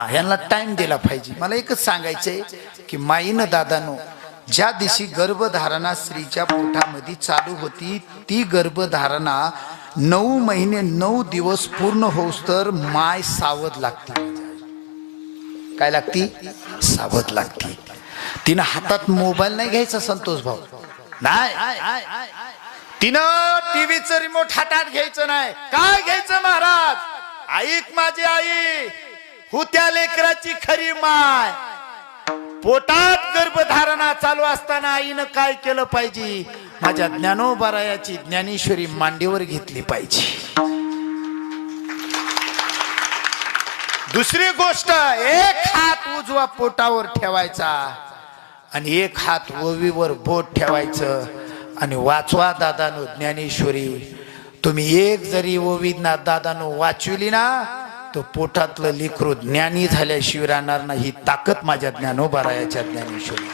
ह्यांना टाइम दिला पाहिजे। मला एकच सांगायचंय की माईनं दादानो ज्या दिवशी गर्भधारणा स्त्रीच्या पोटामध्ये चालू होती ती गर्भधारणा 9 महिने 9 दिवस पूर्ण होऊस तर माय सावध लागते। काय लागती? सावध लागती। तिनं हातात मोबाईल नाही घ्यायचा संतोष भाऊ, नाही। तिनं टीव्हीचं रिमोट हातात घ्यायचं नाही। काय घ्यायचं महाराज? ऐक माझी आई, हुत्या लेकराची खरी माय। पोटात गर्भधारणा चालू असताना आईनं काय केलं पाहिजे? माझ्या ज्ञानोबारायाची ज्ञानेश्वरी मांडीवर घेतली पाहिजे। दुसरी गोष्ट, एक हात उजवा पोटावर ठेवायचा आणि एक हात ओवीवर बोट ठेवायचं आणि वाचवा दादानो ज्ञानेश्वरी। तुम्ही एक जरी ओवीना दादानो वाचविली ना तो पोटातलं लेकरू ज्ञानी झाल्याशिवाय राहणार नाही। ही ताकद माझ्या ज्ञानोबारायाच्या ज्ञानेश्वरी।